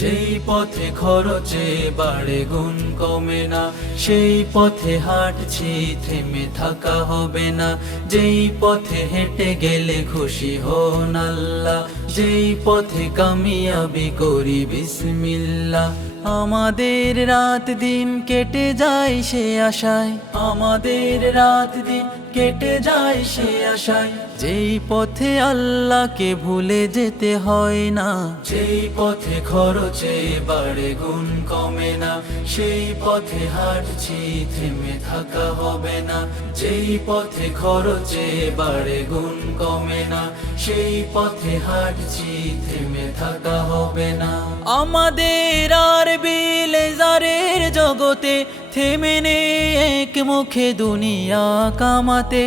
যেই পথে খরচে বাড়ে গুণ কমে না, সেই পথে হাঁটছি থেমে থাকা হবে না। যেই পথে হেঁটে গেলে খুশি হন আল্লাহ, যেই পথে কামিয়াবি করি বিসমিল্লাহ। আমাদের রাত দিন কেটে যায় সে আশায়, আমাদের রাত দিন কেটে যায় সে আশায়। যেই পথে আল্লাহকে ভুলে যেতে হয় না, যেই পথে খরচে বাড়ে গুণ কমে না, সেই পথে হাঁটছি থেমে থাকা হবে না। যেই পথে খরচে বাড়ে গুণ কমে না, সেই পথে হাঁটছি থেমে থাকা হবে না। আমাদের আরবি লেজারের জগতে থেমে নেই এক মুখে দুনিয়া কামাতে।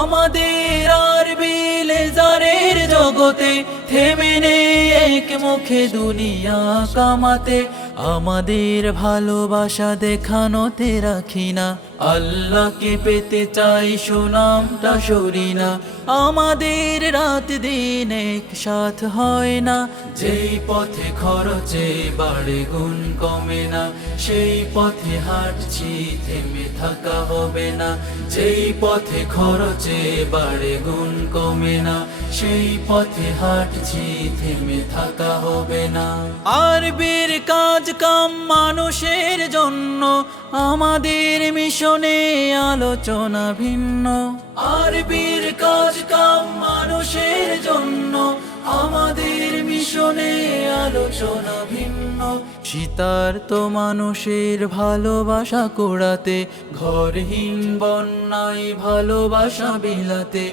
আমাদের আরবি লেজারের জগতে থেমে নেই এক মুখে দুনিয়া কামাতে। আমাদের ভালোবাসা দেখানোতে রাখি না, আল্লাহকে পেতে চাই সুনামটা সরি না। আমাদের রাত দিন একসাথ হয় না, যেই পথে খরচে বাড়ে গুণ কমে না, সেই পথে হাঁটছি থেমে থাকা হবে না। যেই পথে খরচে বাড়ে গুণ কমে না, সেই পথে হাঁটছি থেমে থাকা হবে না। আরবির কাজ কাম মানুষের জন্য, আমাদের মিশনে আলোচনা ভিন্ন। আরবির কাজ কাম মানুষের জন্য, আমাদের মিশনে আলোচনা ভিন্ন। শীতার্ত মানুষের ভালোবাসা কুড়াতে, ঘরহীন বন্যায় ভালোবাসা বিলাতে।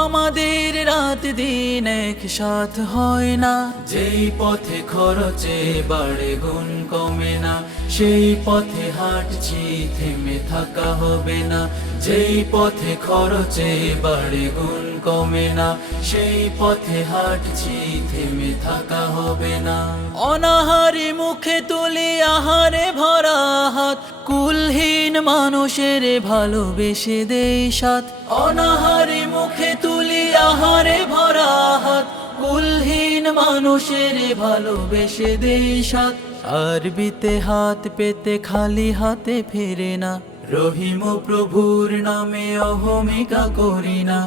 আমাদের রাত দিন একসাথ হয় না, যেই পথে খরচে বাড়ে গুণ কমে না, সেই পথে হাঁটছি থেমে থাকা হবে না। যেই পথে খরচে বাড়ে গুণ কমে না, সেই পথে হাঁটছি থেমে থাকা হবে না। অনাহারে মুখে তুলি আহারে ভরা হাত, কুলহীন মানুষের ভালোবেসে দেই সাথ। অনাহারে মুখে তুলি আহারে ভরা হাত, কুলহীন মানুষের ভালোবেসে দেই সাথ। আরবিতে হাত পেতে খালি হাতে ফেরে না, রহিম প্রভুর নামে অহমিকা করি না।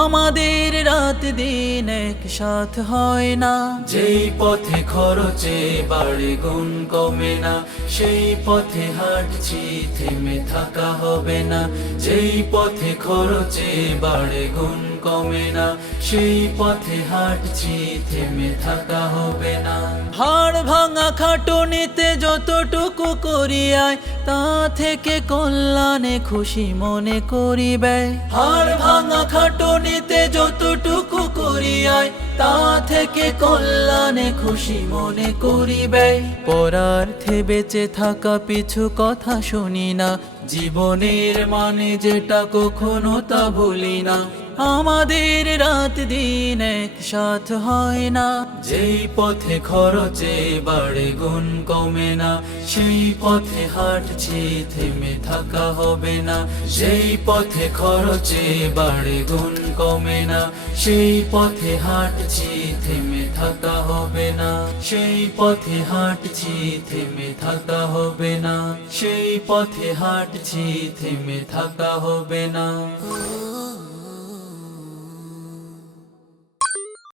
আমাদের রাত দিন একসাথ হয় না, যেই পথে খরচে বাড়ে গুণ কমে না, সেই পথে হাঁটছি থেমে থাকা হবে না। যেই পথে খরচে বাড়ে গুণ কমে না, সেই পথে হাঁটছি থেমে থাকা হবে না। হাড় ভাঙা খাটুনিতে যতটুকু করিয়ায়, তা থেকে কল্যাণে খুশি মনে করি ব্যয়। হাড় ভাঙা খাটুনিতে যতটুকু করিয়ায়, তা থেকে কল্যাণে খুশি মনে করি ব্যয়। পরার্থে বেঁচে থাকা পিছু কথা শুনি না, জীবনের মানে যেটা কখনো তা ভুলি না। আমাদের রাত দিন একসাথ হয় না, যেই পথে খরচে বাড়ে গুণ কমে না, সেই পথে হাঁটছি থেমে থাকা হবে না। যেই পথে খরচে বাড়ে গুণ কমে না, সেই পথে হাঁটছি থেমে থাকা হবে না। সেই পথে হাঁটছি থেমে থাকা হবে না, সেই পথে হাঁটছি থেমে থাকা হবে না।